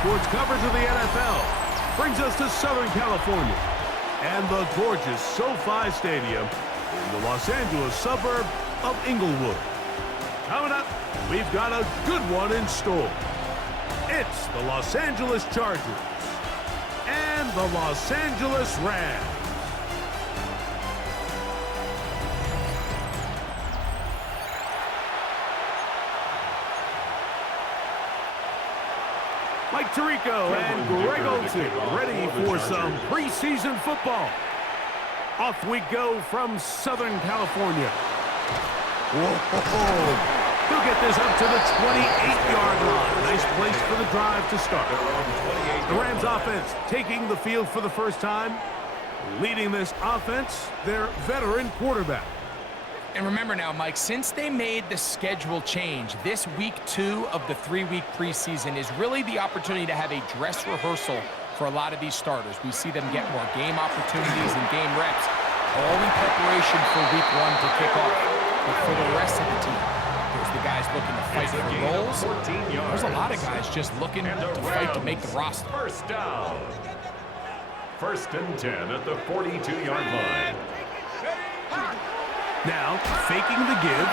sports coverage of the NFL brings us to Southern California and the gorgeous SoFi Stadium in the Los Angeles suburb of Inglewood. Coming up, we've got a good one in store. It's the Los Angeles Chargers and the Los Angeles Rams. Mike Tirico and Greg Olsen ready for some preseason football. Off we go from Southern California. Whoa! He'll get this up to the 28-yard line. Nice place for the drive to start. The Rams offense taking the field for the first time. Leading this offense, their veteran quarterback. And remember now, Mike, since they made the schedule change, this week 2 of the 3-week preseason is really the opportunity to have a dress rehearsal for a lot of these starters. We see them get more game opportunities and game reps, all in preparation for week 1 to kick off. But for the rest of the team, there's the guys looking to fight for roles. There's a lot of guys just looking to fight to make the roster. First down. First and 10 at the 42-yard line. Now, faking the give.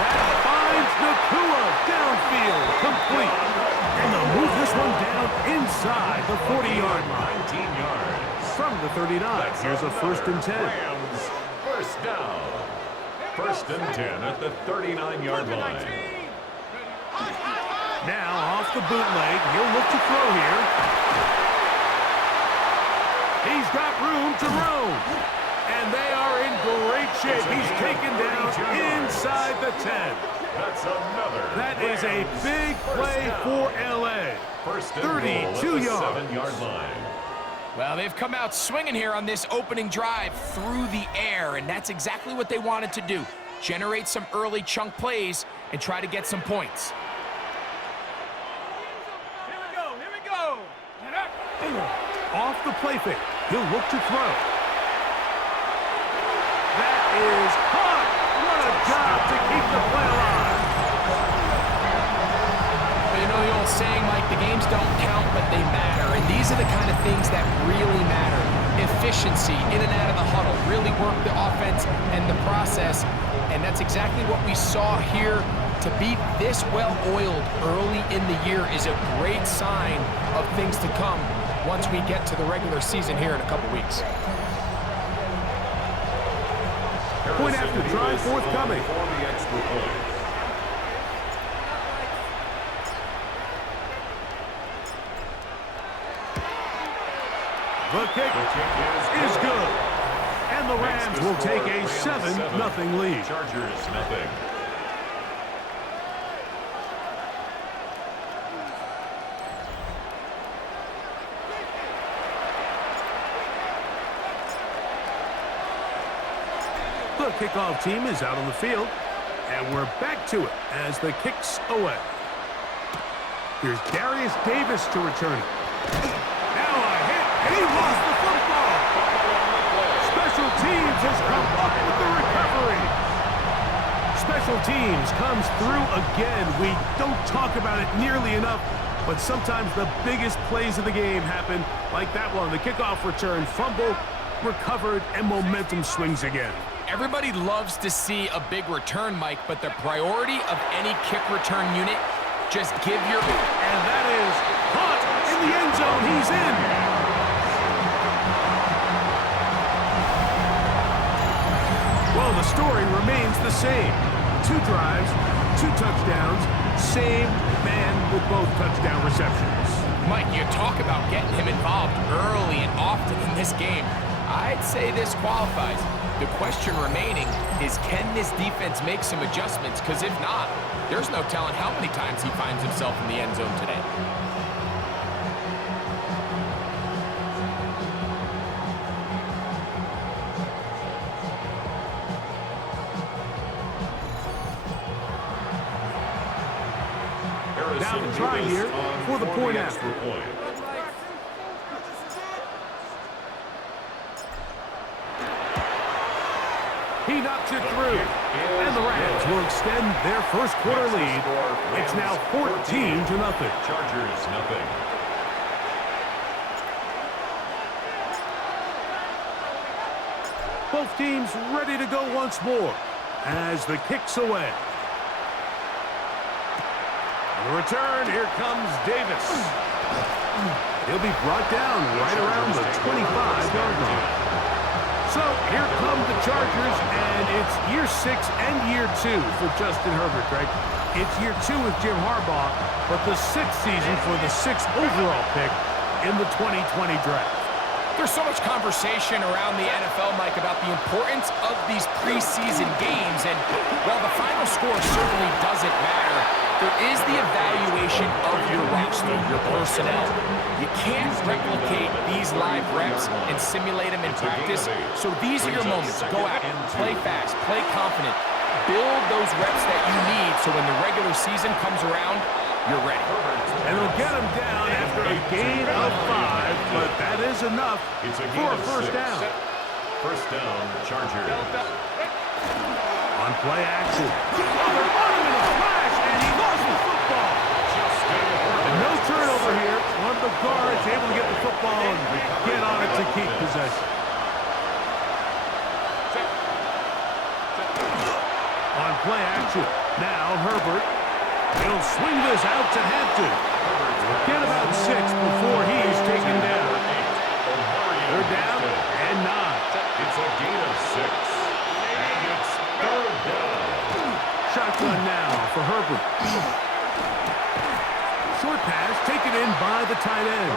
That finds Nakua downfield, complete. And they'll move this one down inside the 40-yard line. 19 yards. From the 39, here's a first and 10. Rams, first down. First and 10 at the 39-yard line. Now, off the bootleg, he'll look to throw here. He's got room to roam. And they are in great shape. He's taken down inside the 10. That's another. That is a big play for L.A. 32 yards. 7-yard line. Well, they've come out swinging here on this opening drive through the air, and that's exactly what they wanted to do. Generate some early chunk plays and try to get some points. Here we go. Off the play fake, he'll look to throw. That is caught. What a job to keep the play alive. But you know the old saying, Mike, the games don't count, but they matter. And these are the kind of things that really matter. Efficiency, in and out of the huddle, really work the offense and the process. And that's exactly what we saw here. To be this well-oiled early in the year is a great sign of things to come once we get to the regular season here in a couple weeks. Point after try forthcoming. For the extra point. The kick is good. And the Rams will take a 7-0 lead. Chargers, nothing. The kickoff team is out on the field, and we're back to it as the kick's away. Here's Darius Davis to return it. Now a hit, and he lost the football. Special teams has come up with the recovery. Special teams comes through again. We don't talk about it nearly enough, but sometimes the biggest plays of the game happen like that one. The kickoff return, fumble, recovered, and momentum swings again. Everybody loves to see a big return, Mike, but the priority of any kick return unit, just give your... And that is caught in the end zone. He's in. Well, the story remains the same. 2 drives, 2 touchdowns, same man with both touchdown receptions. Mike, you talk about getting him involved early and often in this game. I'd say this qualifies. The question remaining is, can this defense make some adjustments? Because if not, there's no telling how many times he finds himself in the end zone today. Now the try here for the point after. He knocks it through. And the Rams will extend their first quarter lead. It's now 14-0. Chargers, nothing. Both teams ready to go once more as the kick's away. On the return, here comes Davis. He'll be brought down right around the 25-yard line. So here come the Chargers, and it's year 6 and year 2 for Justin Herbert, Greg. It's year 2 with Jim Harbaugh, but the 6th season for the 6th overall pick in the 2020 draft. There's so much conversation around the NFL, Mike, about the importance of these preseason games. And while the final score certainly doesn't matter, there is the evaluation of your roster, your personnel. You can't replicate these live reps and simulate them in practice. So these are your moments. Go out, play fast, play confident. Build those reps that you need so when the regular season comes around, you're ready. And they'll get him down after a gain of 5, but that is enough for a first down. First down, Chargers. On play action. Oh, they're on him in a flash, and he lost the football. And no turnover here. One of the guards able to get the football and get on it to keep possession. On play action. Now Herbert. He'll swing this out to Hampton. Get about 6 before he is taken down. They're down and 9. It's a gain of 6. And it's third down. Shotgun now for Herbert. Short pass taken in by the tight end.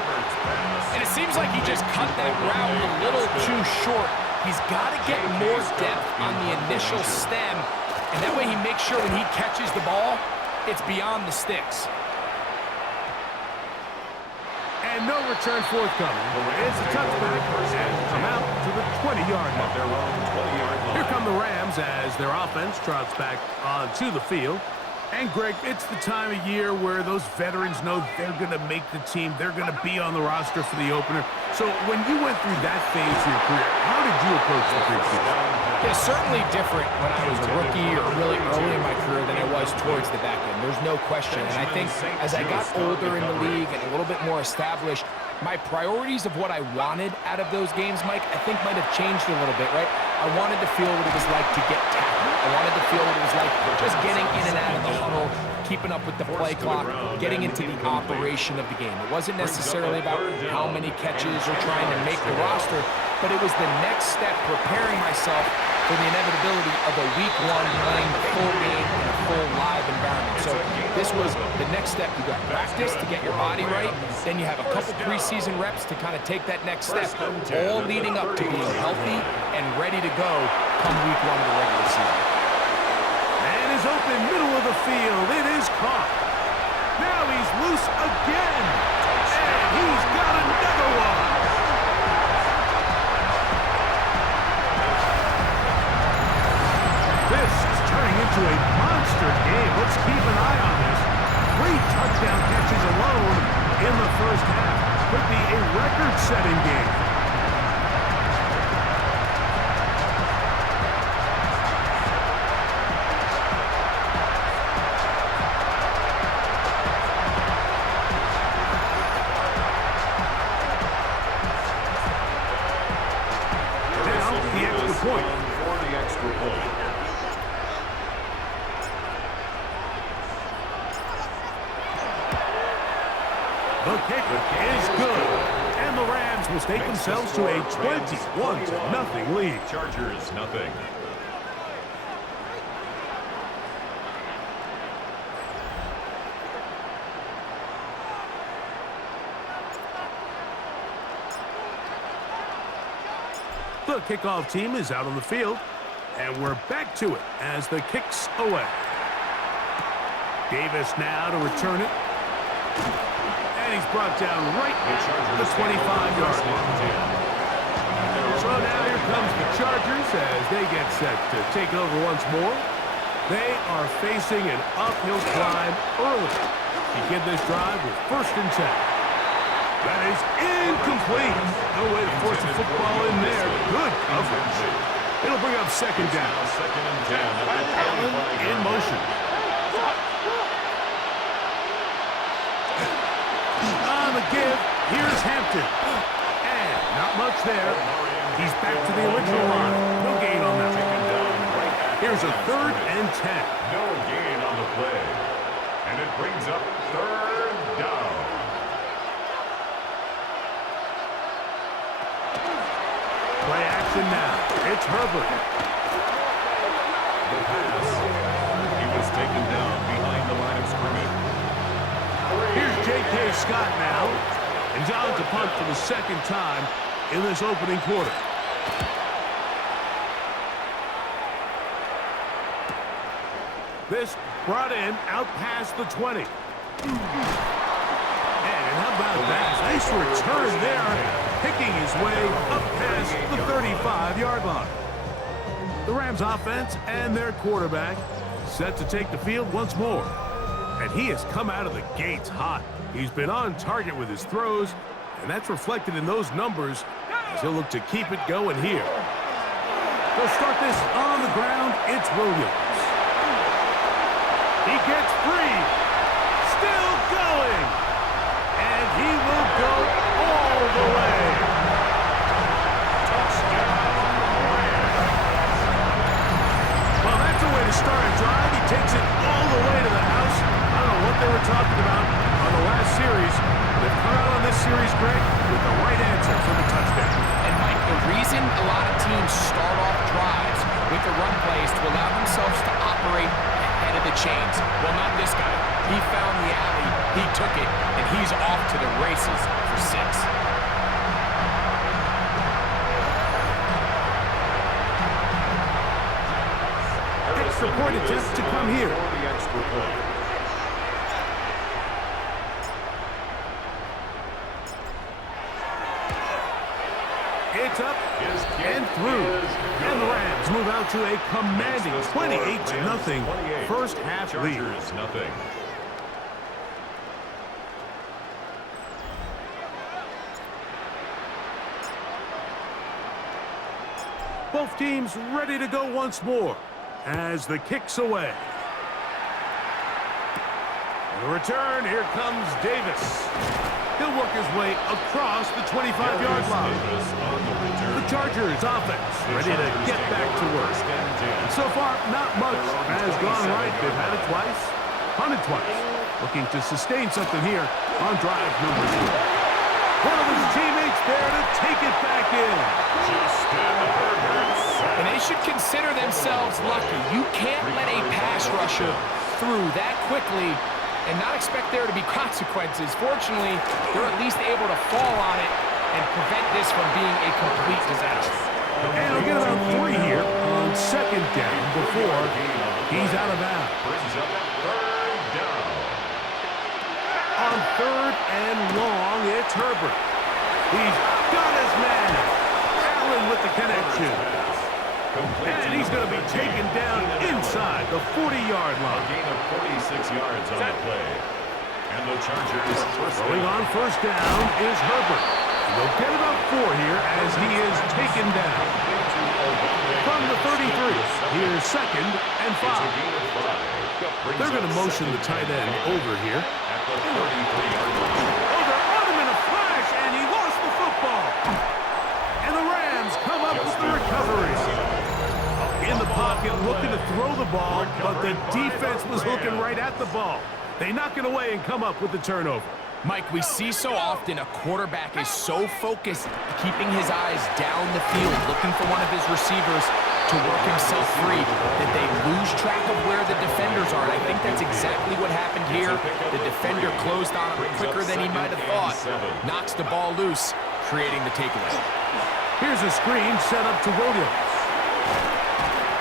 And it seems like he just cut that route a little too short. He's got to get more depth on the initial stem, and that way he makes sure when he catches the ball, it's beyond the sticks. And no return forthcoming. It's a touchback and come out to the 20-yard line. Here come the Rams as their offense trots back onto the field. And, Greg, it's the time of year where those veterans know they're going to make the team. They're going to be on the roster for the opener. So when you went through that phase of your career, how did you approach the preseason? It's certainly different when I was a rookie or really early in my career than it was towards the back end. There's no question. And I think as I got older in the league and a little bit more established, my priorities of what I wanted out of those games, Mike, I think might have changed a little bit, right? I wanted to feel what it was like to get tackled. I wanted to feel what it was like just getting in and out of the huddle, keeping up with the play clock, getting into the operation of the game. It wasn't necessarily about how many catches or trying to make the roster, but it was the next step, preparing myself for the inevitability of a week 1 playing the full game in a full live environment. So this was the next step. You got practice to get your body right, then you have a couple preseason reps to kind of take that next step, all leading up to being healthy and ready to go come week 1 of the regular season. And is open middle of the field. It is caught. Now he's loose again. And he's got another one. This is turning into a monster game. Let's keep an eye on this. 3 touchdown catches alone in the first half. Could be a record-setting game. Point. For the extra point. The kick is good. And the Rams will take themselves to a 21-0 lead. Chargers, nothing. The kickoff team is out on the field, and we're back to it as the kick's away. Davis now to return it. And he's brought down right at the 25-yard line. So now here comes the Chargers as they get set to take over once more. They are facing an uphill climb early. Begin this drive with 1st and 10. That is incomplete. No way to force the football in there. Good coverage. It'll bring up 2nd down. Second and 10. Allen in motion. give. Here's Hampton. And not much there. He's back to the original line. No gain on that. Here's a 3rd and 10. No gain on the play. And it brings up 3rd down. Play action now. It's Herbert. The pass. He was taken down behind the line of scrimmage. Here's J.K. Scott now. And down to punt for the 2nd time in this opening quarter. This brought in out past the 20. And how about that? Nice return there, picking his way up past the 35-yard line. The Rams offense and their quarterback set to take the field once more. And he has come out of the gates hot. He's been on target with his throws, and that's reflected in those numbers as he'll look to keep it going here. They'll start this on the ground. It's Williams. He gets free. Still going. And he will go all the way. Well, that's a way to start a drive. He takes it all the way to the house. I don't know what they were talking about on the last series. They've come out on this series, Greg, with the right answer for the touchdown. And, Mike, the reason a lot of teams start off drives with the run plays to allow themselves to operate ahead of the chains. Well, not this guy. He found the alley, he took it, and he's off to the races for 6. Extra point attempt to come here. It's up and through. And the Rams move out to a commanding 28-0 first half lead. Both teams ready to go once more as the kick's away. The return, here comes Davis. He'll work his way across the 25-yard line. The Chargers offense ready to get back to work. So far, not much has gone right. They've had it twice, punted twice. Looking to sustain something here on drive number 2. One of his teammates there to take it back in. And they should consider themselves lucky. You can't let a pass rusher through that quickly and not expect there to be consequences. Fortunately, they're at least able to fall on it and prevent this from being a complete disaster. And he'll get about 3 here on 2nd down before he's out of bounds. On 3rd and long, it's Herbert. He's got his man. Allen with the connection. And he's going to be taken down inside the 40-yard line. A gain of 46 yards on the play. And the Chargers going on 1st down is Herbert. They'll get about 4 here as he is taken down. From the 33, here's 2nd and 5. They're going to motion the tight end over here. At the 33-yard line. Oh, they're on him in a flash, and he lost the football. And the Rams come up with the recovery. In the pocket, looking to throw the ball, but the defense was looking right at the ball. They knock it away and come up with the turnover. Mike, we see so often a quarterback is so focused, keeping his eyes down the field, looking for one of his receivers to work himself free, that they lose track of where the defenders are. And I think that's exactly what happened here. The defender closed on him quicker than he might have thought. Knocks the ball loose, creating the takeaway. Here's a screen set up to Williams.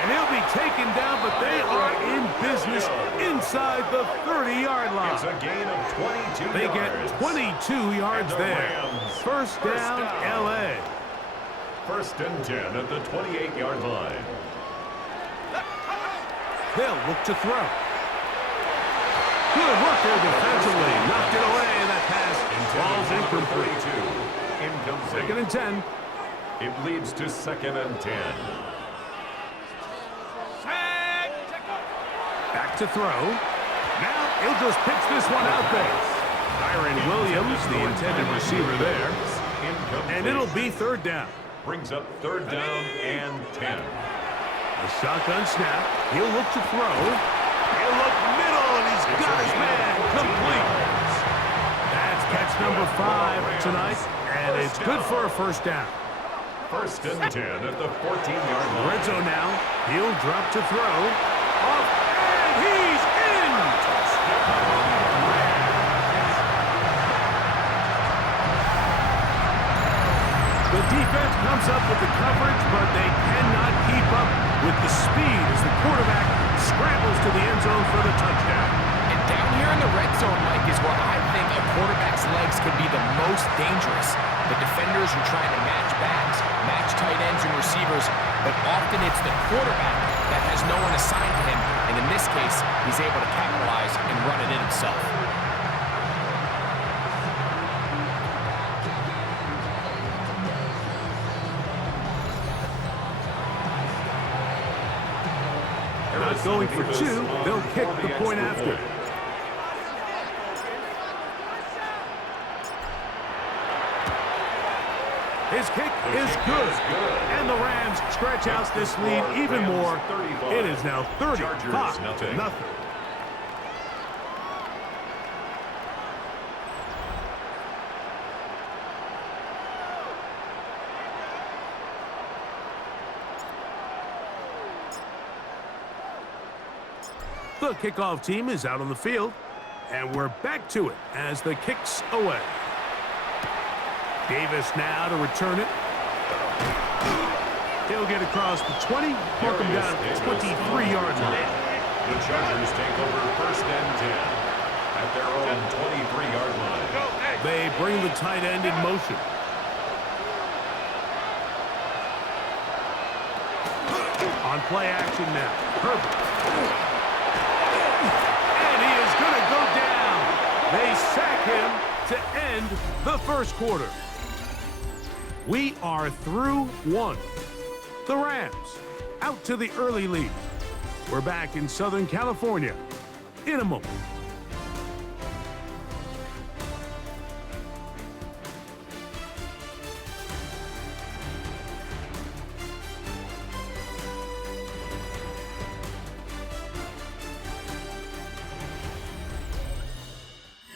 And he'll be taken down, but they are in business inside the 30-yard line. It's a gain of 22 They yards. get 22 yards there. First down, L.A. 1st and 10 at the 28-yard line. They'll look to throw. Good work there defensively. Knocked it away, and that pass falls incomplete. 32. Incomplete. 2nd and 10. It leads to 2nd and 10. Back to throw. Now he'll just pitch this one out there. Kyron Williams, the intended receiver there. And it'll be third down. Brings up third down and 10. A shotgun snap. He'll look to throw. He'll look middle, and he's got his man complete. That's catch number 5 tonight, and it's good for a first down. First and 10 at the 14-yard line. Red zone now. He'll drop to throw. Off, and he's in! The defense comes up with the coverage, but they cannot keep up with the speed as the quarterback scrambles to the end zone for the touchdown. And down here in the red zone, Mike, is where I think a quarterback's legs can be the most dangerous. The defenders are trying to match backs, match tight ends and receivers, but often it's the quarterback that has no one assigned to him, and in this case, he's able to capitalize and run it in himself. Not going for 2, they'll kick the point after. His kick is good. And the Rams stretch out this lead even more. It is now 35-0. The kickoff team is out on the field, and we're back to it as the kick's away. Davis now to return it. He'll get across the 20, mark him down at the 23-yard line. The Chargers take over first and 10 at their own 23-yard line. They bring the tight end in motion. On play action now, Herbert. And he is going to go down. They sack him to end the first quarter. We are through 1. The Rams out to the early lead. We're back in Southern California in a moment.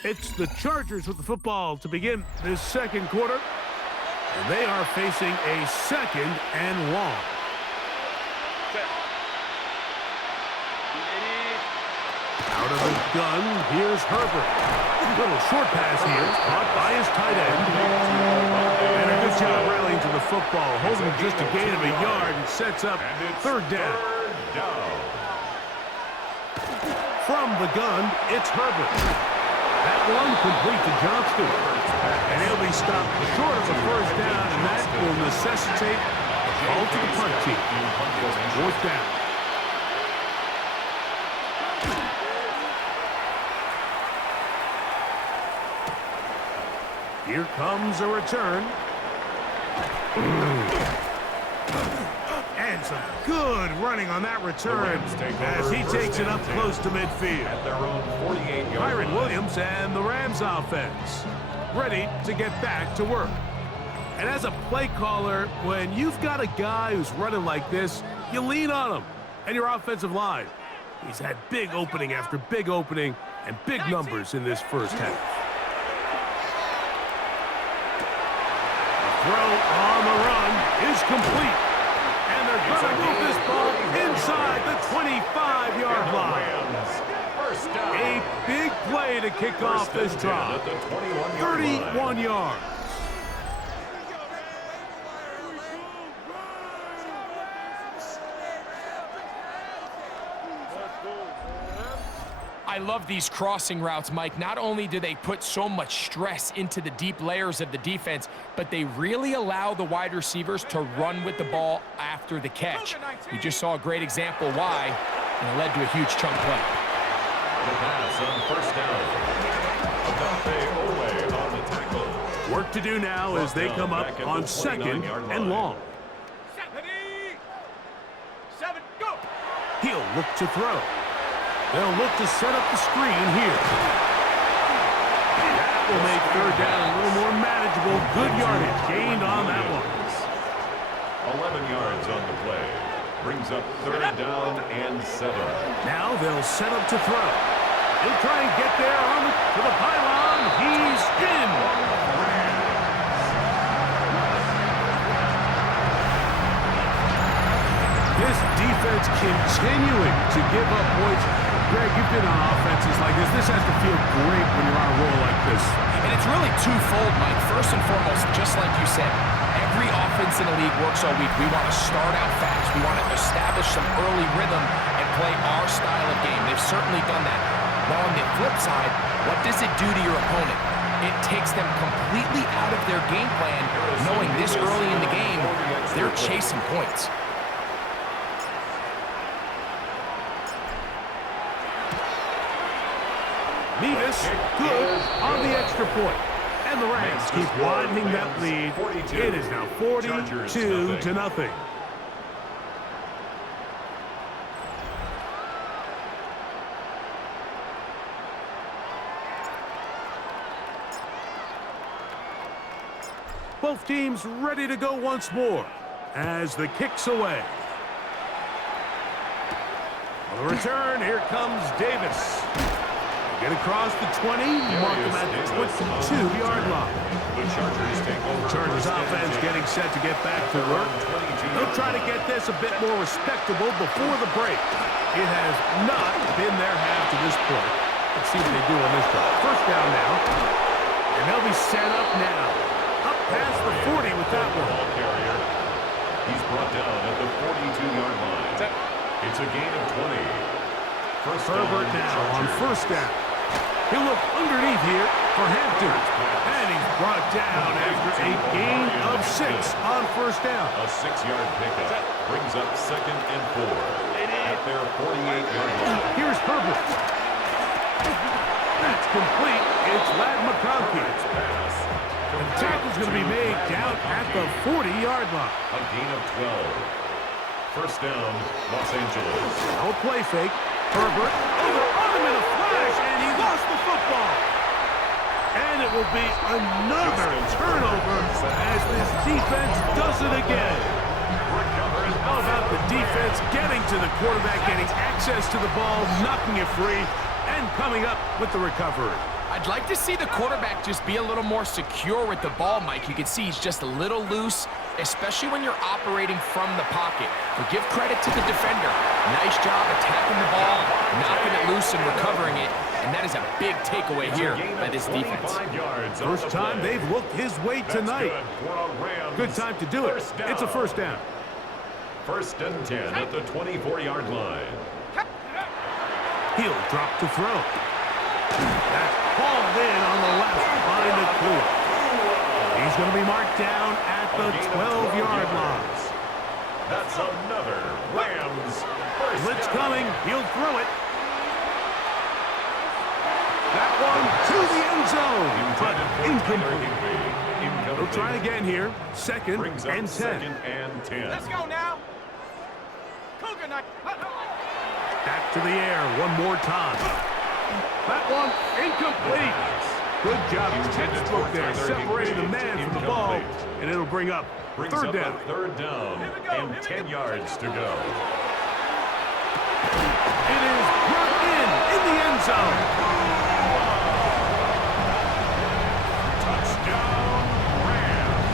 It's the Chargers with the football to begin this second quarter. And they are facing a second and long. Out of the gun, here's Herbert. Little short pass here, caught by his tight end. And a good job rallying to the football, holding just a gain of a yard and sets up third down. From the gun, it's Herbert. That one complete to Johnston. And he'll be stopped short of the first down, and that will necessitate a call to the punt team. Fourth down. Here comes a return. And some good running on that return as he takes it up close to midfield. At their own 48-yard Kyron line. Williams and the Rams offense ready to get back to work. And as a play caller, when you've got a guy who's running like this, you lean on him. And your offensive line, he's had big opening after big opening and big numbers in this first half. Throw on the run is complete. And they're going to move this ball inside the 25-yard line. First down. A big play to kick off this drive. 31 yards. I love these crossing routes, Mike. Not only do they put so much stress into the deep layers of the defense, but they really allow the wide receivers to run with the ball after the catch. We just saw a great example why, and it led to a huge chunk play. The pass on first down. Away on the tackle. Work to do now as they come up on second and long. Seven, go. He'll look to throw. They'll look to set up the screen here. Now third down, a little more manageable. Good yardage gained on that one. 11 yards on the play. Brings up third down and 7. Now they'll set up to throw. He'll try and get there to the pylon. He's in. This defense continuing to give up points. Greg, you've been on offenses like this. This has to feel great when you're on a roll like this. And it's really twofold, Mike. First and foremost, just like you said, every offense in the league works all week. We want to start out fast. We want to establish some early rhythm and play our style of game. They've certainly done that. Now, on the flip side, what does it do to your opponent? It takes them completely out of their game plan, knowing this early in the game, they're chasing points. Nevis, good on the extra point. And the Rams keep widening that lead. It is now 42-0. Both teams ready to go once more as the kick's away. On the return, here comes Davis. Get across the 20, mark them at the 22-yard line. The Chargers take over. Chargers offense getting set to get back to work. They'll try to get this a bit more respectable before the break. It has not been their half to this point. Let's see what they do on this drive. First down now. And they'll be set up now. Up past the 40 with that one. He's brought down at the 42-yard line. It's a gain of 20. Herbert now on first down. He'll look underneath here for Hampton. And he's brought down after a gain of 6 on first down. A 6-yard pickup brings up 2nd and 4 at their 48-yard line. Here's Herbert. That's complete. It's Lad McConkey. And the tackle's going to be made down at the 40-yard line. A gain of 12. First down, Los Angeles. No play fake. Herbert on him in a flash, and he lost the football. And it will be another turnover as this defense does it again. How about the defense getting to the quarterback, getting access to the ball, knocking it free, and coming up with the recovery. I'd like to see the quarterback just be a little more secure with the ball, Mike. You can see he's just a little loose, especially when you're operating from the pocket. But give credit to the defender. Nice job attacking the ball, knocking it loose and recovering it. And that is a big takeaway here by this defense. First time they've looked his way tonight. Good time to do it. It's a first down. First and 10 at the 24-yard line. He'll drop to throw. That's hauled in on the left by Nakua. He's going to be marked down at the 12-yard line. That's another Rams first Blitz down. coming. He'll throw it. That one to the end zone, but incomplete. We'll try again here. Second Brings up and 10. second and 10. Let's go now. Cougar knock. Back to the air one more time. That one incomplete. Good job, textbook there, separating the man from the ball, and it'll bring up third down. Third down and 10 yards to go. It is brought in the end zone. Touchdown, Rams.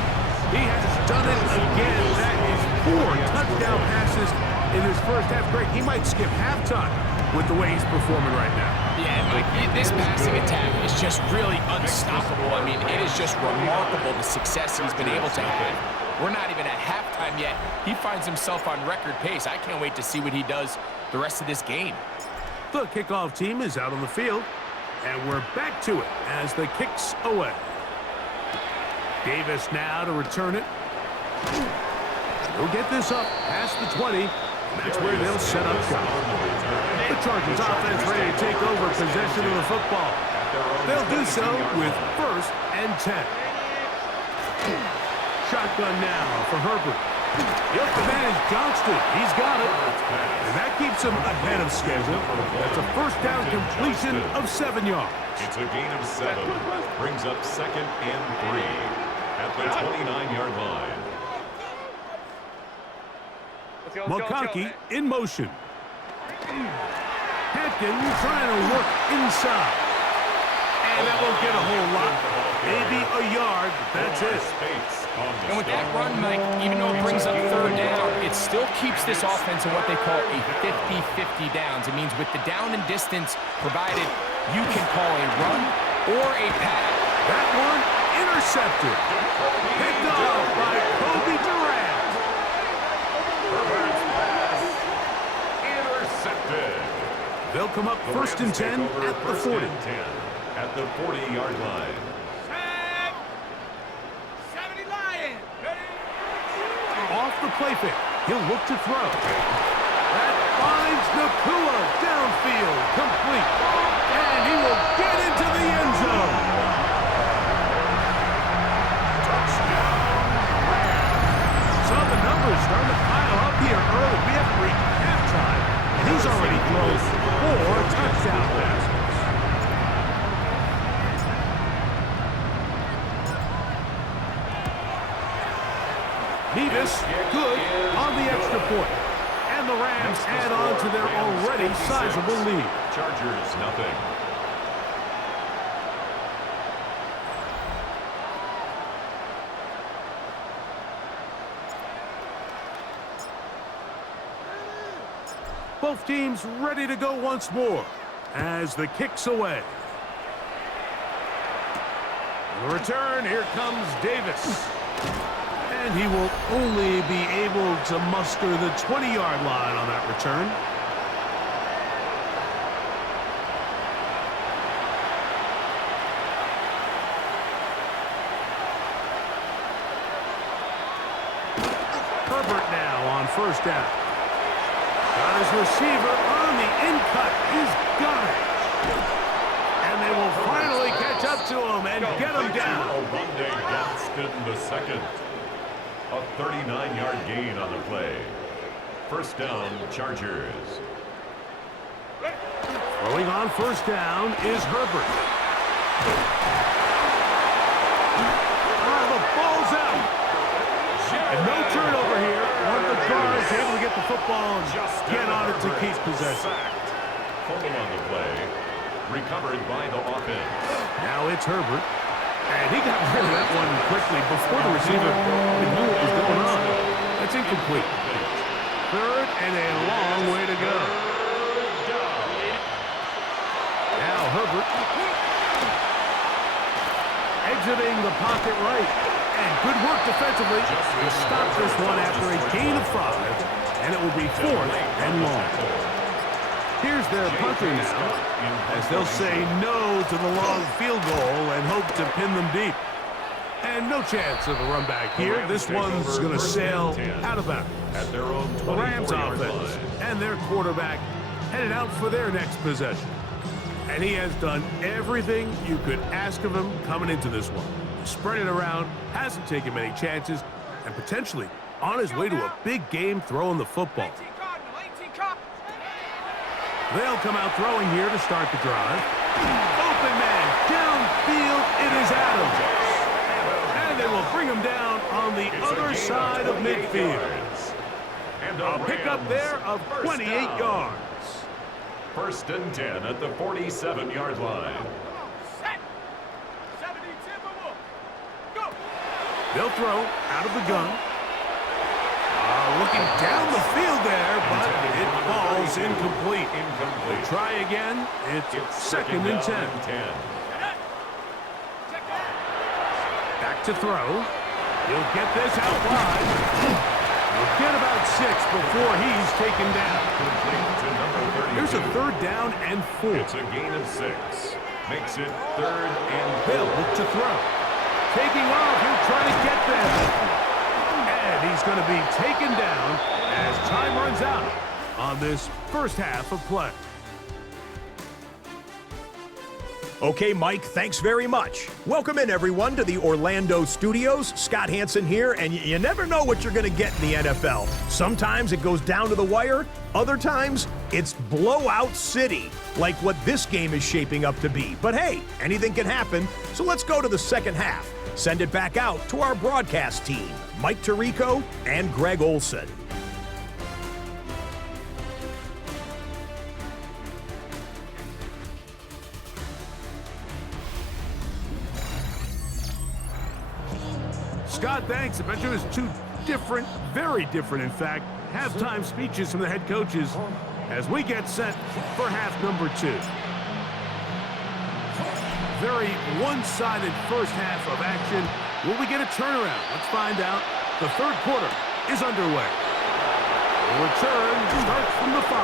He has done it again. That is 4 touchdown passes in his first half. Greg, he might skip halftime with the way he's performing right now. Yeah, Mike, this passing attack is just really unstoppable. I mean, it is just remarkable the success he's been able to have. We're not even at halftime yet. He finds himself on record pace. I can't wait to see what he does the rest of this game. The kickoff team is out on the field, and we're back to it as the kick's away. Davis now to return it. He'll get this up past the 20, and that's where they'll set up shop. The Chargers offense ready to take over possession of the football. They'll do so with first and 10. Shotgun now for Herbert. Yep, the man is Johnston. He's got it. And that keeps him ahead of schedule. That's a first down completion of 7 yards. It's a gain of 7. Brings up 2nd and 3 at the 29-yard line. McConkey in motion. Hatkins trying to work inside. And that won't get a whole lot. Maybe a yard, but that's it. And with that run, Mike, even though it brings up 3rd down, it still keeps this offense in what they call a 50-50 downs. It means with the down and distance provided, you can call a run or a pass. That one intercepted. Picked off by Kobe Durant. Intercepted. They'll come up 1st and 10 at the 40. At the 40-yard line. Set. 70 Lion. Off the play fake. He'll look to throw. That finds Nakua downfield. Complete. And he will get into the end zone. Touchdown. So the numbers starting to pile up here early. We haven't reached halftime. And he's already thrown 4 touchdown passes. Nevis, good on the extra point. And the Rams add on to their already sizable lead. Chargers, nothing. Both teams ready to go once more as the kick's away. The return, here comes Davis. And he will only be able to muster the 20-yard line on that return. Herbert now on 1st down. Got his receiver on the in-cut. He's got it. And they will finally catch up to him and get him down. The second. A 39-yard gain on the play. 1st down, Chargers. Throwing on 1st down is Herbert. The ball's out. And no turnover here. One of the guards able to get the football and get on it to keep possession. Fumble on the play. Recovered by the offense. Now it's Herbert. And he got rid of that one quickly before the receiver knew what was going on. That's incomplete. 3rd and a long way to go. Now Herbert exiting the pocket right. And good work defensively to stop this one after a gain of 5. And it will be 4th and long. Here's their punter now, as they'll say no to the long field goal and hope to pin them deep. And no chance of a run back here. This one's going to sail out of bounds. At their own The Rams offense and their quarterback headed out for their next possession. And he has done everything you could ask of him coming into this one. Spread it around, hasn't taken many chances, and potentially on his way to a big game throwing the football. They'll come out throwing here to start the drive. Open man, downfield, it is Adams. And they will bring him down on the other side of midfield. A pickup there of 28 yards. 1st and 10 at the 47-yard line. They'll throw out of the gun. Looking down the field there, but it falls incomplete. They'll try again. It's 2nd and 10. Back to throw. He'll get this out wide. He'll get about 6 before he's taken down. Here's a 3rd down and 4. It's a gain of 6. Makes it 3rd and 4. They'll look to throw. Taking off, he'll try to get there. And he's going to be taken down as time runs out on this first half of play. Okay, Mike, thanks very much. Welcome in, everyone, to the Orlando studios. Scott Hansen here, and you never know what you're going to get in the NFL. Sometimes it goes down to the wire. Other times, it's blowout city, like what this game is shaping up to be. But hey, anything can happen, so let's go to the second half. Send it back out to our broadcast team, Mike Tirico and Greg Olson. Scott, thanks. I bet you there's two different, very different, in fact, halftime speeches from the head coaches as we get set for half number 2. Very one-sided first half of action. Will we get a turnaround? Let's find out. The third quarter is underway. The return starts from the 5.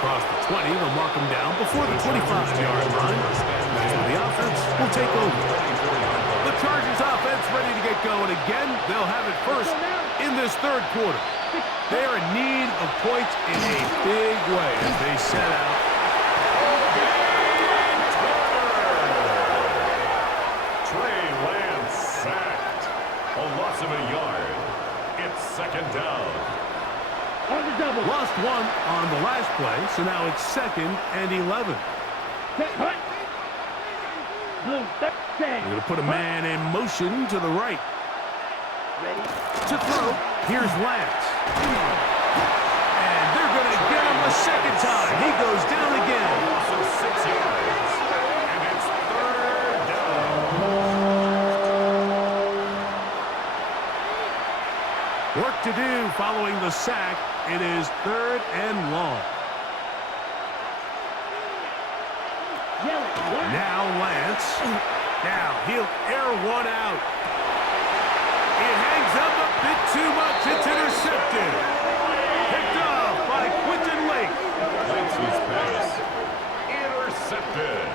Across the 20, they'll mark them down before the 25-yard line. So the offense will take over. The Chargers offense ready to get going again. They'll have it first in this third quarter. They are in need of points in a big way as they set out. Trey Lance sacked. A loss of a yard. It's second down. Lost one on the last play, so now it's 2nd and 11. They're going to put a man in motion to the right. To throw, here's Lance. And they're going to get him a second time. He goes down again. Loss of 6 yards. And it's third down. Work to do following the sack. It is 3rd and long. Now Lance. Now he'll air one out. It hangs up a bit too much. It's intercepted. Picked off by Quentin Lake. Lance's pass intercepted.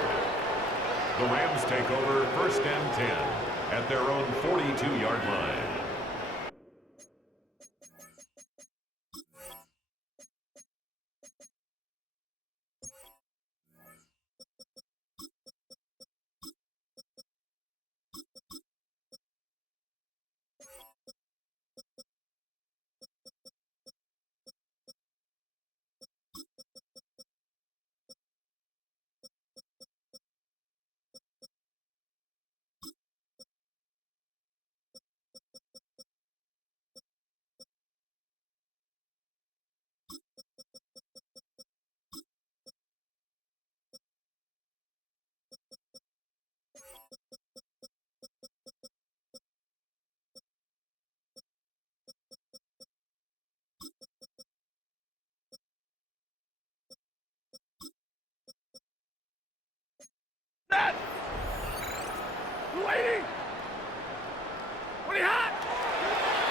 The Rams take over 1st and 10 at their own 42-yard line.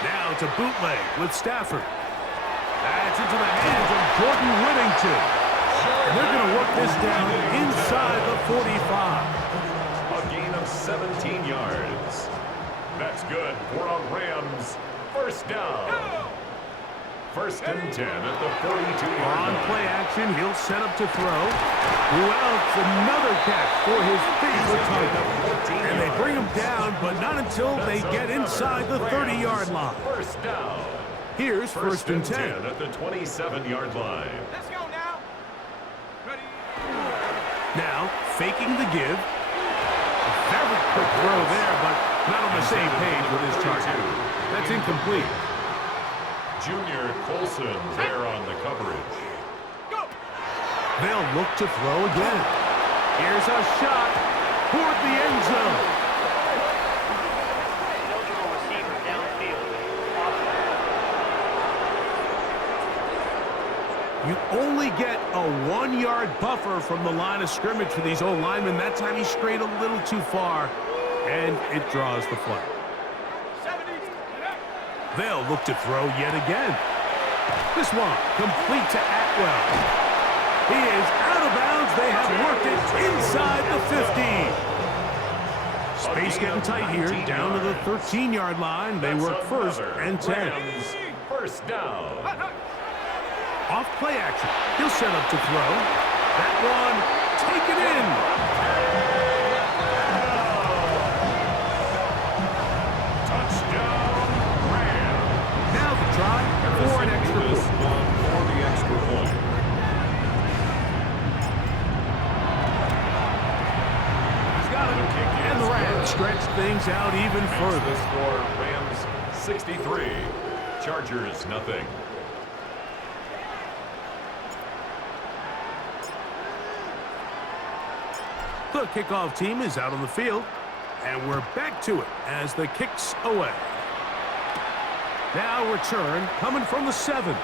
Now it's a bootleg with Stafford. That's into the hands of Jordan Whittington. And they're going to work this down inside the 45. A gain of 17 yards. That's good for a Rams first down. 1st and 10 at the 42-yard line. On play action, he'll set up to throw. Who else? Another catch for his favorite target. And they bring him down, but not until they get inside the 30-yard line. First down. Here's 1st and 10. At the 27-yard line. Let's go now. Ready? Now, faking the give. A very quick throw there, but not on the same page with his target. That's incomplete. Junior Colson there on the coverage. Go. They'll look to throw again. Here's a shot toward the end zone. You only get a 1-yard buffer from the line of scrimmage for these old linemen. That time he strayed a little too far, and it draws the flag. They'll look to throw yet again. This one complete to Atwell. He is out of bounds. They have worked it inside the 50. Space getting tight here, down to the 13-yard line. They work 1st and 10. First down. Off play action. He'll set up to throw. That one taken in. things out even Makes further. the score Rams 63, Chargers nothing. The kickoff team is out on the field, and we're back to it as the kick's away. Now return coming from the 7.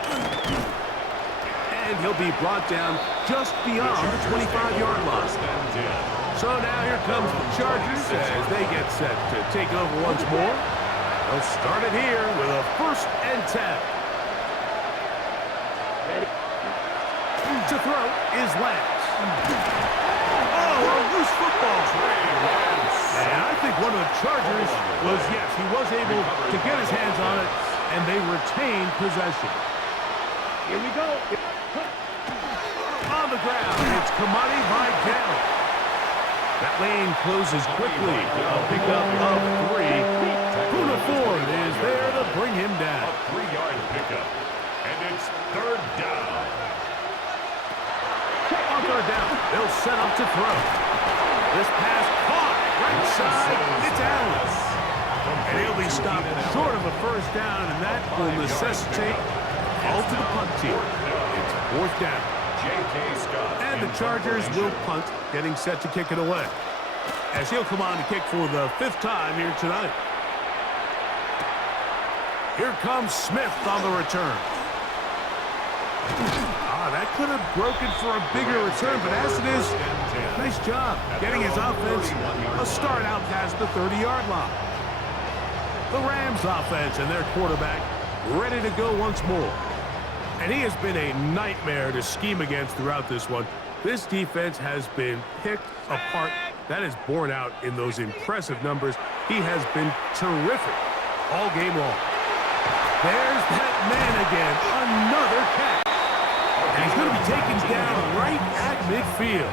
And he'll be brought down just beyond the 25-yard line. So now here comes the Chargers as they get set to take over once more. They'll start it here with a 1st and 10. To throw is Lance. Oh, a loose football. And I think one of the Chargers was, yes, he was able to get his hands on it, and they retained possession. Here we go. On the ground, it's Kamani Vidal. That lane closes quickly. A pickup of 3. Puna Ford is there to bring him down. A 3-yard pickup, and it's 3rd down. On 3rd down, they'll set up to throw. This pass caught right side. It's Allen. And he'll be stopped short of a 1st down, and that will necessitate all to the punt team. It's 4th down. And the Chargers will punt, getting set to kick it away, as he'll come on to kick for the 5th time here tonight. Here comes Smith on the return. That could have broken for a bigger return, but as it is, nice job getting his offense a start out past the 30-yard line. The Rams offense and their quarterback ready to go once more. And he has been a nightmare to scheme against throughout this one. This defense has been picked apart. That is borne out in those impressive numbers. He has been terrific all game long. There's that man again, another catch. And he's going to be taken down right at midfield.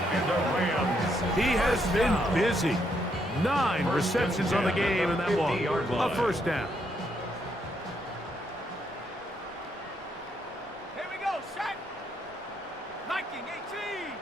He has been busy. 9 receptions on the game, and that one, a 1st down. Here we go, set. 1918.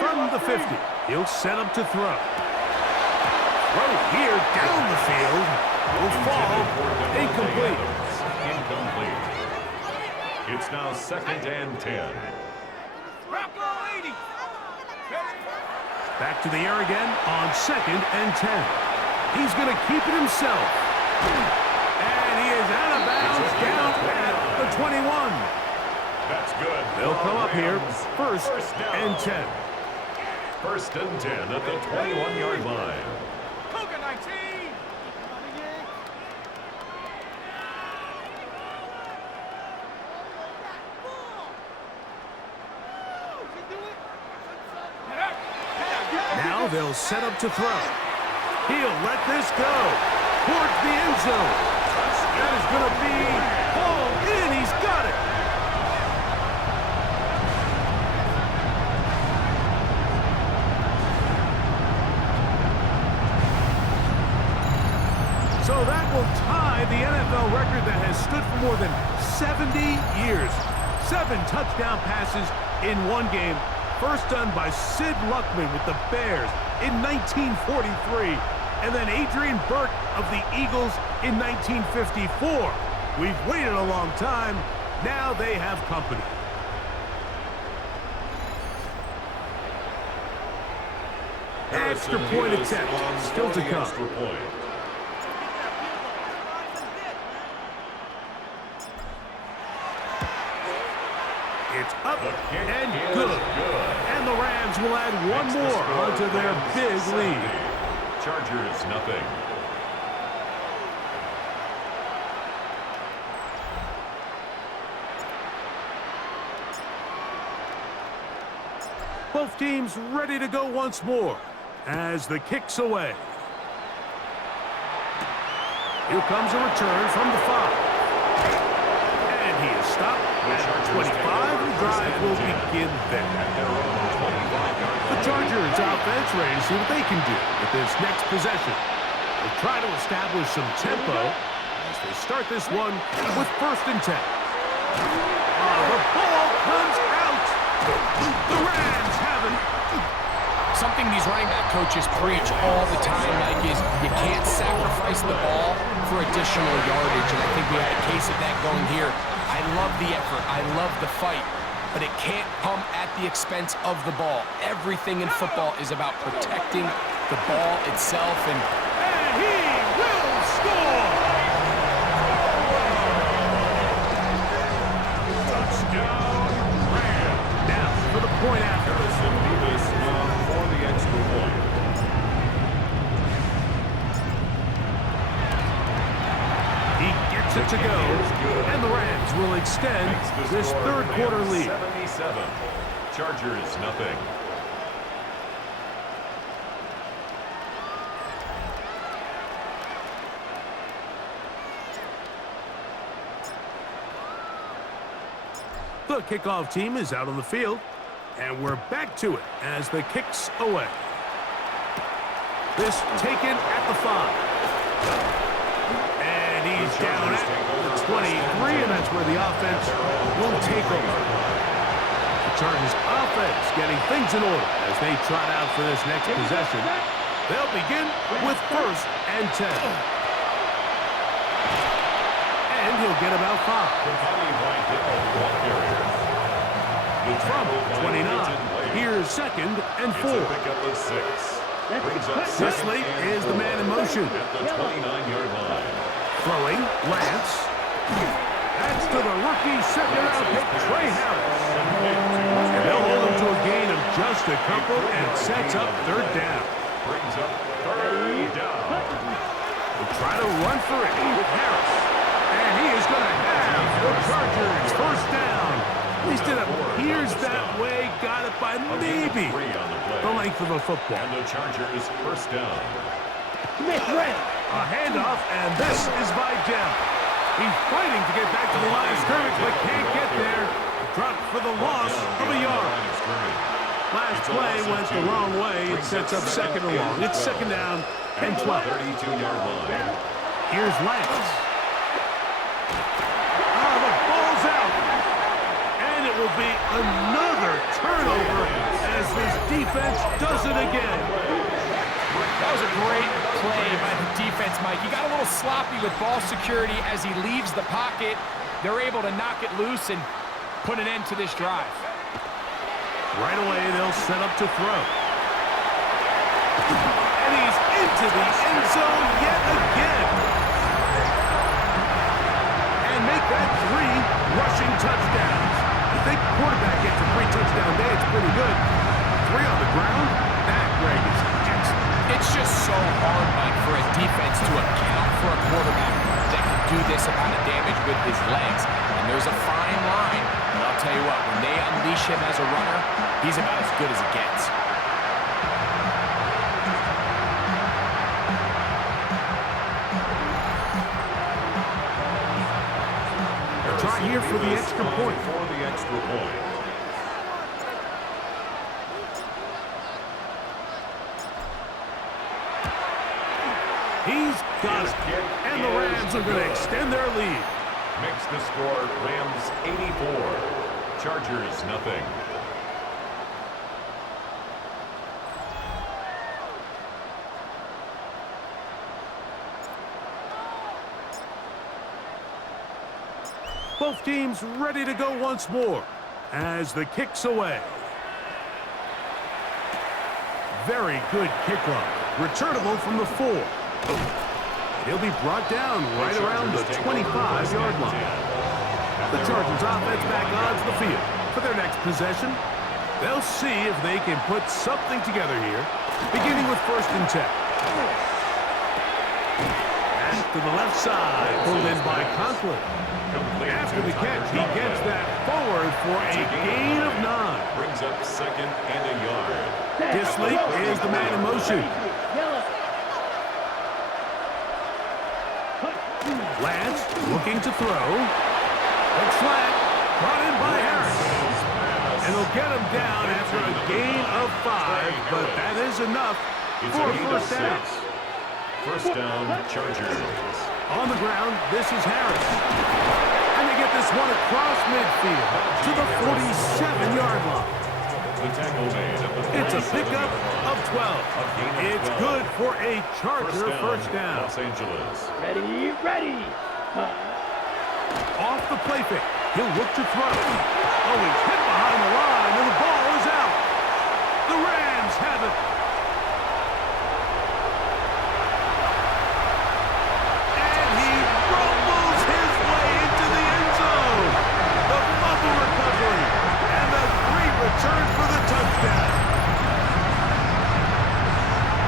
From the 50, he'll set up to throw. Throw here down the field. Will fall. Incomplete. Incomplete. It's now 2nd and 10. Bravo 80. Back to the air again on 2nd and 10. He's going to keep it himself. And he is out of bounds down at the 21. That's good. They'll come up here, 1st and 10. 1st and 10 at the 21-yard line. Cougar 19. Now they'll set up to throw. He'll let this go towards the end zone. That is going to be hauled in. He's got it. So that will tie the NFL record that has stood for more than 70 years. 7 touchdown passes in one game. First done by Sid Luckman with the Bears in 1943. And then Adrian Burke of the Eagles in 1954. We've waited a long time. Now they have company. Extra point attempt still to come. Extra point. It's up and good. And the Rams will add one more onto their big lead. Chargers nothing. Both teams ready to go once more as the kick's away. Here comes a return from the 5. And he is stopped at 25. The drive will begin then. The Chargers offense ready to see what they can do with this next possession. They'll try to establish some tempo as they start this one with 1st and 10. The ball comes out. The Rams have it. Something these running back coaches preach all the time, Mike, is you can't sacrifice the ball for additional yardage, and I think we had a case of that going here. I love the effort. I love the fight, but it can't come at the expense of the ball. Everything in football is about protecting the ball itself, and He will score. Touchdown, Rams. Now for the point after. Harrison Davis for the extra point. He gets it to go, and the Rams will extend Makes the this score 3rd quarter Rams lead. 77. Chargers nothing. The kickoff team is out on the field, and we're back to it as the kick's away. This taken at the 5. And he's down at the 23, and that's where the offense will take over. The Chargers offense getting things in order as they trot out for this next possession. They'll begin with 1st and 10. And he'll get about 5. From 29, here's 2nd and 4. Sisley is the man in motion. At the 29-yard line. Throwing, Lance. That's to the rookie 2nd-round pick, Trey Harris. And they'll hold him to a gain of just a couple and sets up 3rd down. Brings up 3rd down. They'll try to run for it with Harris. And he is going to have the Chargers 1st down. At least it appears that way. Got it by maybe the length of a football. And the Chargers 1st down. A handoff, and this is by Dell. He's fighting to get back to the line of scrimmage, but can't get there. Dropped for the loss of a yard. Last play went the wrong way. It sets up 2nd and long. It's 2nd down and 12. 32-yard line. Here's Lance. The ball's out. And it will be another turnover as this defense does it again. that was a great play by the defense, Mike. He got a little sloppy with ball security as he leaves the pocket. They're able to knock it loose and put an end to this drive. Right away, they'll set up to throw. And he's into the end zone yet again. And make that 3 rushing touchdowns. You think quarterback gets a 3-touchdown day, it's pretty good. 3 on the ground, that, Greg, is excellent. It's just so hard, Mike, for a defense to account for a quarterback that can do this amount of damage with his legs. And there's a fine line, but I'll tell you what, when they unleash him as a runner, he's about as good as it gets. Try here for the extra point. For the extra point. He's got it. And the Rams are going to extend their lead. Makes the score Rams 84. Chargers nothing. Both teams ready to go once more as the kick's away. Very good kickoff. Returnable from the 4. He'll be brought down right around the 25-yard line. The Chargers offense back onto the field for their next possession. They'll see if they can put something together here, beginning with 1st and 10. Pass to the left side, pulled in by Conklin. After the catch, he gets that forward for a gain of 9. Brings up 2nd and a yard. Disley is the man in motion. Lance looking to throw. It's flat, brought in by Harris. And And he'll get him down after a gain of 5, but that is enough for a first down. First down, Chargers. On the ground, this is Harris. And they get this one across midfield to the 47-yard line. The tackle made at the It's a pickup of 12. It's good for a Charger first down. Los Angeles. Ready. Off the play fake. He'll look to throw. Oh, he's hit behind the line, and the ball is out. The Rams have it. And he rumbles his way into the end zone. The fumble recovery, and a great return for the touchdown.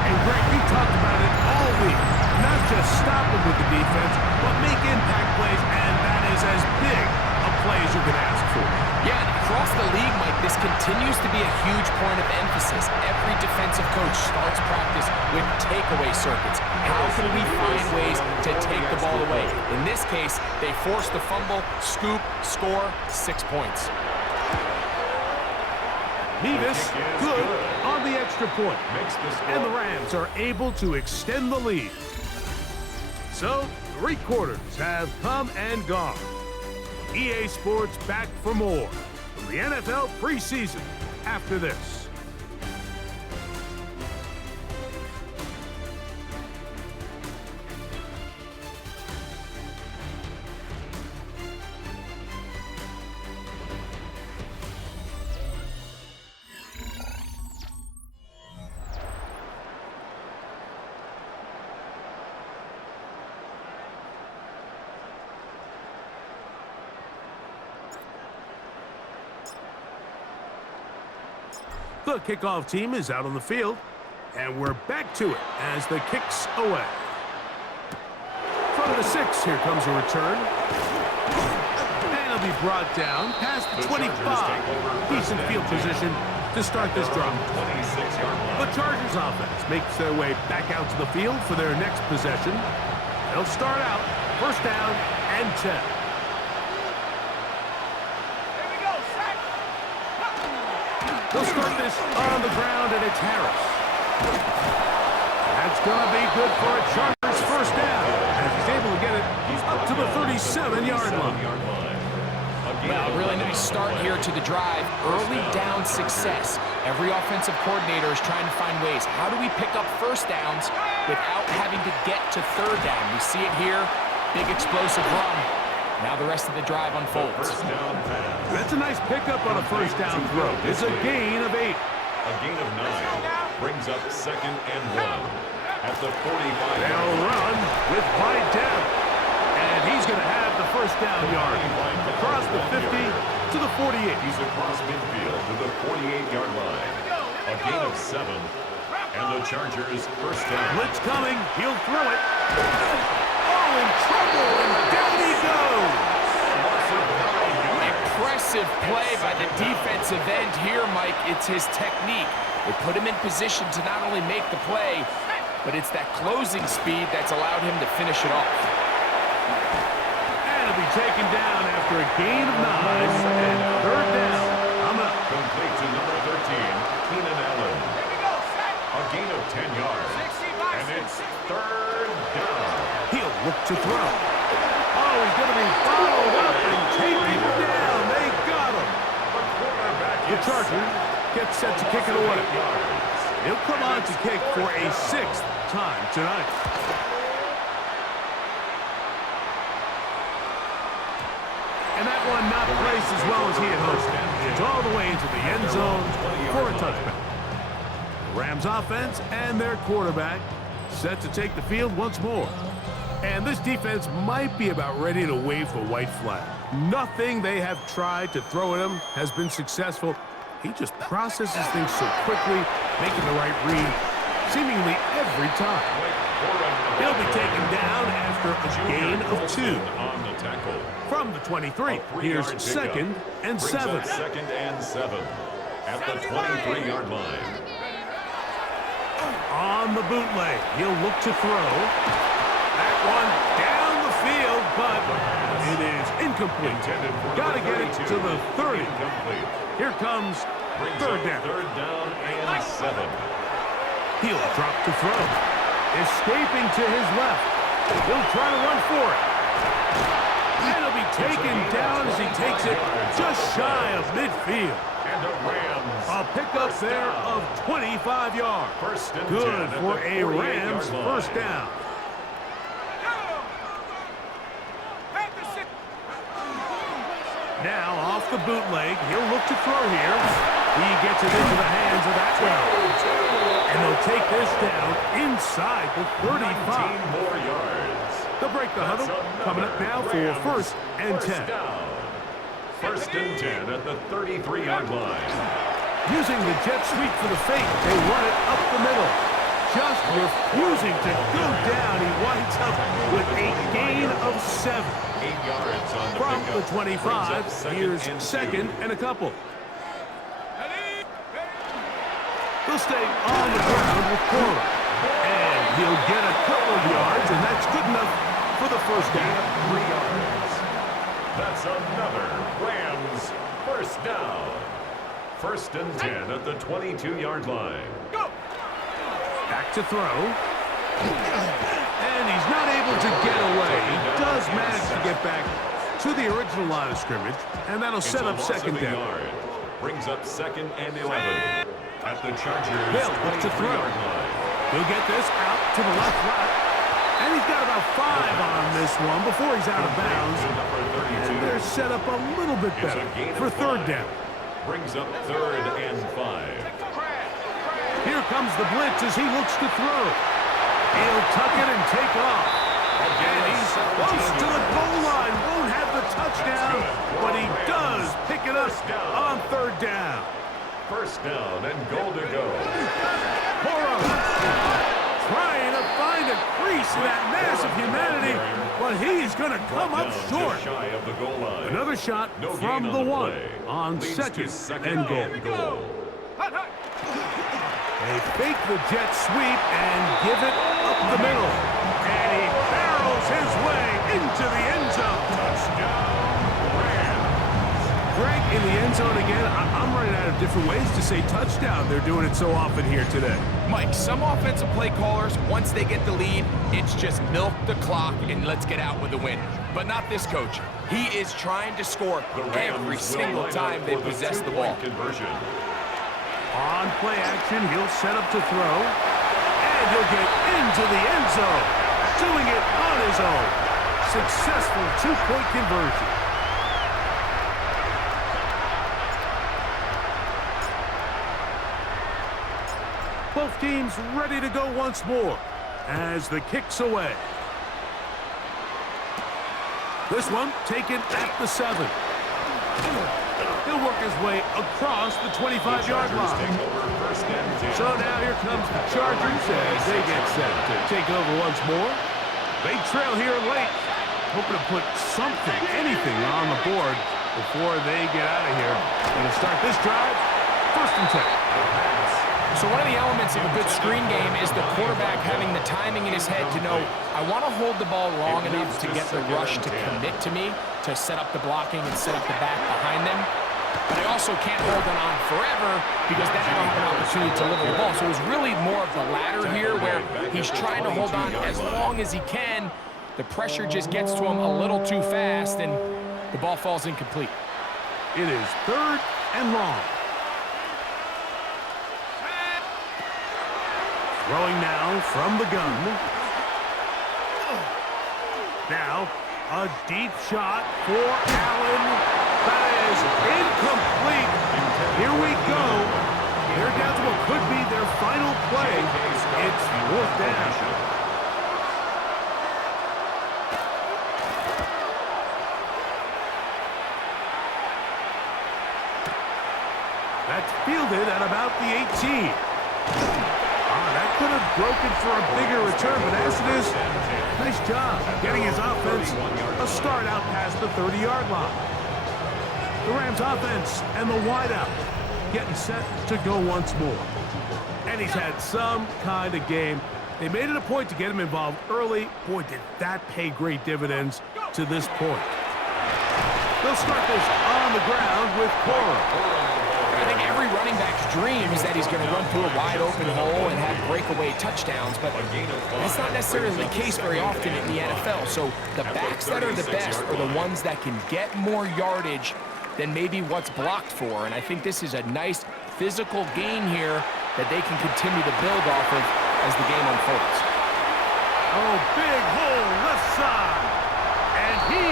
And Greg, we talked about it all week. Not just stop him with the defense, but make impact plays, and that is as big a play as you can ask for. Yeah, and across the league, Mike, this continues to be a huge point of emphasis. Every defensive coach starts practice with takeaway circuits. How can we find ways to take the ball away? In this case, they force the fumble, scoop, score, 6 points. Nevis, good on the extra point. Makes the score. And the Rams are able to extend the lead. So, 3 quarters have come and gone. EA Sports back for more from the NFL preseason after this. The kickoff team is out on the field, and we're back to it as the kick's away. From the 6, here comes a return. And he'll be brought down past the 25. Decent field position to start this drive. 26-yard line. The Chargers offense makes their way back out to the field for their next possession. They'll start out first down and 10. They'll start this on the ground, and it's Harris. That's going to be good for a Chargers first down, as he's able to get it up to the 37-yard line. Well, really nice start here to the drive. Early down success. Every offensive coordinator is trying to find ways. How do we pick up first downs without having to get to third down? We see it here. Big explosive run. Now the rest of the drive unfolds. First down pass. That's a nice pickup on a first down throw. It's a gain of 8. A gain of 9 brings up 2nd and 1 at the 45. They'll run with Vidal. And he's going to have the first down yard across the 50 to the 48. He's across midfield to the 48-yard line. A gain of 7. And the Chargers first down. Blitz coming. He'll throw it. Oh, in trouble. And down he goes. Impressive play by the defensive end here, Mike. It's his technique. They put him in position to not only make the play, but it's that closing speed that's allowed him to finish it off. And he'll be taken down after a gain of 9 and third down. Coming up. Complete to number 13, Keenan Allen. A gain of 10 yards. And it's third down. He'll look to throw. Oh, he's going to be followed up and taken down. They got him. The Chargers get set to kick it away. He'll come on to kick for a 6th time tonight. And that one not placed as well as he had hoped. It's all the way into the end zone for a touchdown. The Rams offense and their quarterback set to take the field once more. And this defense might be about ready to wave the white flag. Nothing they have tried to throw at him has been successful. He just processes things so quickly, making the right read seemingly every time. He'll be taken down after a gain of 2. On the tackle. From the 23, here's 2nd and 7. 2nd and 7 at the 23-yard line. On the bootleg, he'll look to throw. That one down the field, but it is incomplete. Got to get it to the 30. Incomplete. Here comes Brings third up down. third down and 7. He'll drop to throw. Escaping to his left. He'll try to run for it. And he'll be taken down as he takes it just shy of midfield. And a Rams. A pickup there of 25 yards. First and 10 Good at for the a 48-yard Rams line. first down. Now off the bootleg, he'll look to throw here. He gets it into the hands of that well. And they'll take this down inside the 35. 19 more yards. They'll break the huddle. Coming up now for Rams first and 10. Down. First and 10 at the 33-yard line. Using the jet sweep for the fake, they run it up the middle. Just refusing to go down. He winds up with a gain of 7. 8 yards on the From the pickup. 25, Brings up here's and second 2. and a couple. He'll stay on the ground with Cora. And he'll get a couple of yards, and that's good enough for the first down. 3 yards. That's another Rams first down. First and 10 at the 22-yard line. Back to throw. And he's not able to get away. He does manage to get back to the original line of scrimmage, and that'll set up second down. Yard. Brings up second and 11 at the Chargers' Hill looks to throw. 23-yard line. He'll get this out to the left flat. And he's got about 5 on this one before he's out of bounds. And they're set up a little bit It's a better gain of for third 5. down. Brings up third and 5. Here comes the blitz as he looks to throw. He'll tuck it and take off. And he's close to the goal line. Won't have the touchdown, but he does pick it up on third down. First down and goal to go. Cora trying to find a crease in that mass of humanity, but he's going to come up Down short. just shy of the goal line. Another shot No from gain the on one play. on Leads second to and goal. goal. They fake the jet sweep and give it up the middle. And he barrels his way into the end zone. Touchdown, Rams. Greg, in the end zone again. I'm running out of different ways to say touchdown. They're doing it so often here today. Mike, some offensive play callers, once they get the lead, it's just milk the clock and let's get out with a win. But not this coach. He is trying to score The Rams every will single line up time they for the possess the two-point ball. Conversion. On play action, he'll set up to throw. And he'll get into the end zone. Doing it on his own. Successful two-point conversion. Both teams ready to go once more as the kick's away. This one taken at the 7. He'll work his way across the 25-yard line. Take over first and 10. So now here comes the Chargers as they get set to take over once more. They trail here late, hoping to put something, anything on the board before they get out of here. And to start this drive, first and 10. So one of the elements of a good screen game is the quarterback having the timing in his head to know, I want to hold the ball long enough to get the rush to commit to me, to set up the blocking and set up the back behind them. But I also can't hold it on forever because then I don't have an opportunity to deliver the ball. So it was really more of the latter here where he's trying to hold on as long as he can. The pressure just gets to him a little too fast and the ball falls incomplete. It is third and long. Throwing now from the gun. Now, a deep shot for Allen. That is incomplete. Here we go. They're down to what could be their final play. It's fourth down. That's fielded at about the 18. That could have broken for a bigger return, but as it is, nice job getting his offense a start out past the 30-yard line. The Rams offense and the wideout getting set to go once more. And he's had some kind of game. They made it a point to get him involved early. Boy, did that pay great dividends to this point. They'll start this on the ground with Cora. I think every running back's dream is that he's going to run through a wide open hole and have breakaway touchdowns, but that's not necessarily the case very often in the NFL. So the backs that are the best are the ones that can get more yardage than maybe what's blocked for. And I think this is a nice physical gain here that they can continue to build off of as the game unfolds. Oh, big hole left side. And he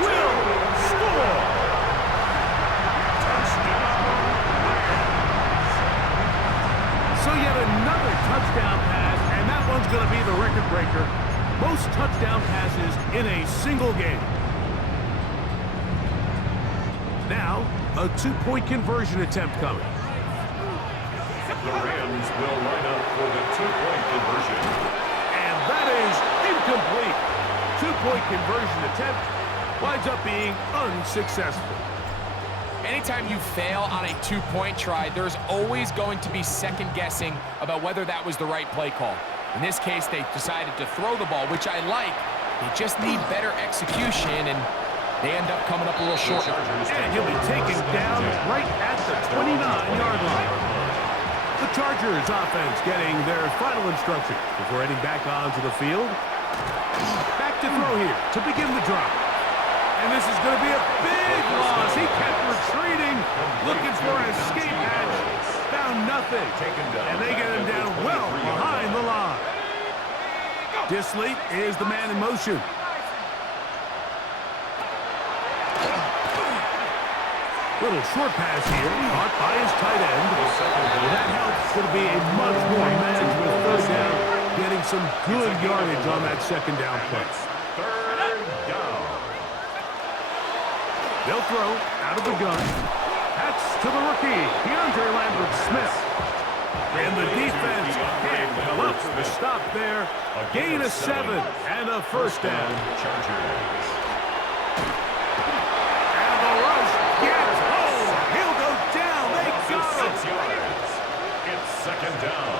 will score. So yet another touchdown pass, and that one's going to be the record breaker. Most touchdown passes in a single game. Now, a two-point conversion attempt coming. The Rams will line up for the two-point conversion. And that is incomplete. Two-point conversion attempt winds up being unsuccessful. Anytime you fail on a two-point try, there's always going to be second-guessing about whether that was the right play call. In this case, they decided to throw the ball, which I like. They just need better execution, and they end up coming up a little short. And he'll be taken down right at the 29-yard line. The Chargers offense getting their final instruction before heading back onto the field. Back to throw here to begin the drive. And this is going to be a big loss. He kept retreating, looking for an escape hatch. Found nothing. And they get him down well behind the line. Disley is the man in motion. Little short pass here, caught by his tight end. That helps. Going to be a much more manageable third down, getting some good yardage on that second down play. They'll throw out of the gun. That's to the rookie, DeAndre Lambert-Smith. And the defense can't come up with a stop there. Gain of 7 and a first down. And the rush gets home. He'll go down. They got him. 6 yards. It's second down.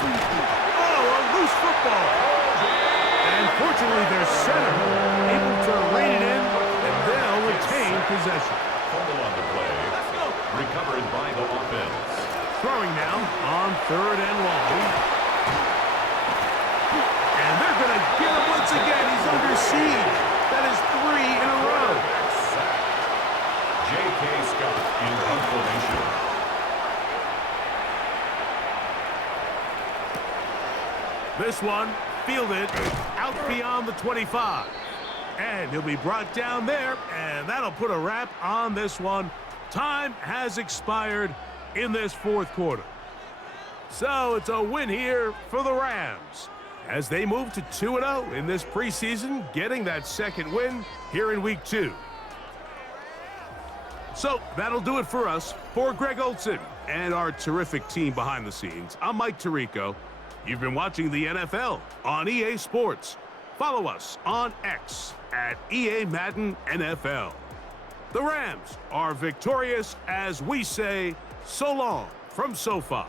Oh, a loose football. Fortunately, their center able to rein it in, and they'll retain possession. Fumble on the play. Recovered by the offense. Throwing now on 3rd and long. And they're going to get him once again. He's under siege. That is 3 in a row. J.K. Scott in formation. This one fielded out beyond the 25. And he'll be brought down there, and that'll put a wrap on this one. Time has expired in this fourth quarter. So it's a win here for the Rams as they move to 2-0 in this preseason, getting that second win here in Week 2. So that'll do it for us. For Greg Olson and our terrific team behind the scenes, I'm Mike Tirico. You've been watching the NFL on EA Sports. Follow us on X at EA Madden NFL. The Rams are victorious as we say so long from SoFi.